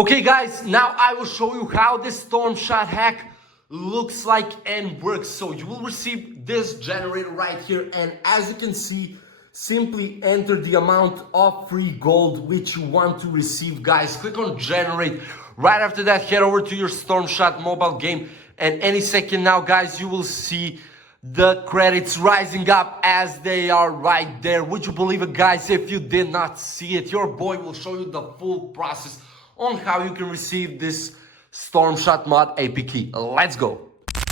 Okay guys, now I will show you how this Stormshot hack looks like and works. So you will receive this generator right here, and as you can see, simply enter the amount of free gold which you want to receive, guys. Click on generate. Right after that, head over to your Stormshot mobile game, and any second now, guys, you will see the credits rising up as they are right there. Would you believe it, guys? If you did not see it, your boy will show you the full process on how you can receive this Stormshot mod APK. Let's go.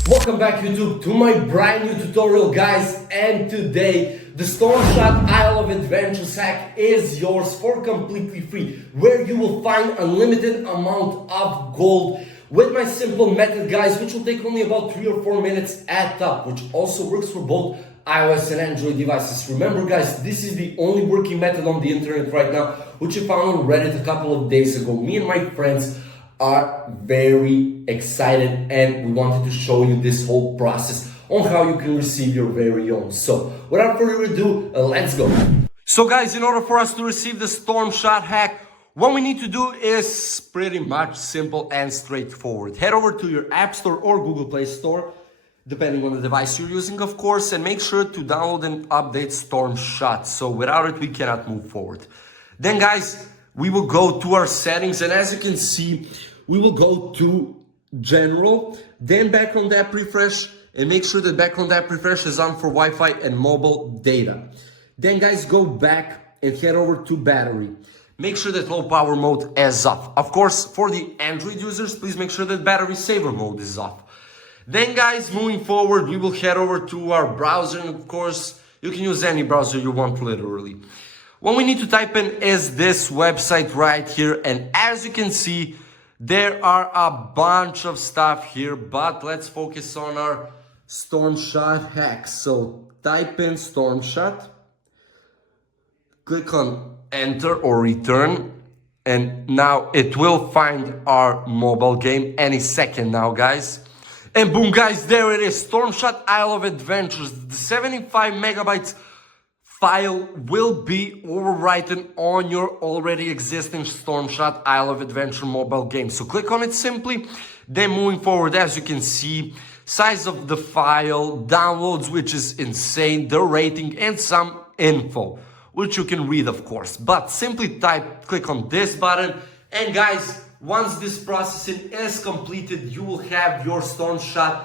Welcome back, YouTube, to my brand new tutorial, guys. And today, the Stormshot Isle of Adventure hack is yours for completely free, where you will find unlimited amount of gold with my simple method, guys, which will take only about 3 or 4 minutes at top, which also works for both iOS and Android devices. Remember, guys, this is the only working method on the internet right now, which I found on Reddit a couple of days ago. Me and my friends are very excited, and we wanted to show you this whole process on how you can receive your very own. So without further ado, let's go. So guys, in order for us to receive the Stormshot hack, what we need to do is pretty much simple and straightforward. Head over to your App Store or Google Play Store, depending on the device you're using, of course, and make sure to download and update Stormshot. So without it, we cannot move forward. Then, guys, we will go to our settings, and as you can see, we will go to General, then Background App Refresh, and make sure that Background App Refresh is on for Wi-Fi and mobile data. Then, guys, go back and head over to Battery. Make sure that low power mode is off. Of course, for the Android users, please make sure that battery saver mode is off. Then, guys, moving forward, we will head over to our browser, and of course, you can use any browser you want, literally. What we need to type in is this website right here, and as you can see, there are a bunch of stuff here, but let's focus on our Stormshot hack. So type in Stormshot, click on enter or return, and now it will find our mobile game any second now, guys. And boom, guys, there it is, Stormshot Isle of Adventures. The 75 megabytes file will be overwritten on your already existing Stormshot Isle of Adventure mobile game. So click on it simply. Then moving forward, as you can see, size of the file, downloads, which is insane, the rating, and some info, which you can read, of course. But simply click on this button, and guys, once this processing is completed, you will have your Stormshot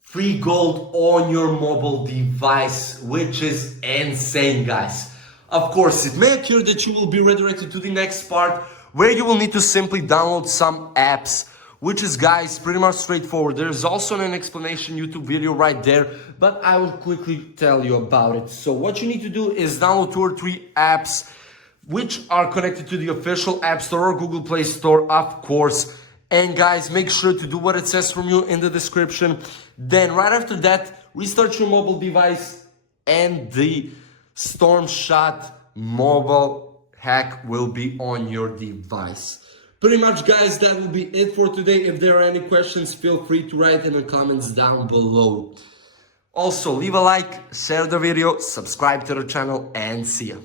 free gold on your mobile device, which is insane, guys. Of course, it may appear that you will be redirected to the next part, where you will need to simply download some apps, which is, guys, pretty much straightforward. There's also an explanation YouTube video right there, but I will quickly tell you about it. So what you need to do is download 2 or 3 apps which are connected to the official App Store or Google Play Store, of course. And guys, make sure to do what it says from you in the description. Then right after that, restart your mobile device, and the Stormshot mobile hack will be on your device. Pretty much, guys, that will be it for today. If there are any questions, feel free to write in the comments down below. Also, leave a like, share the video, subscribe to the channel, and see ya.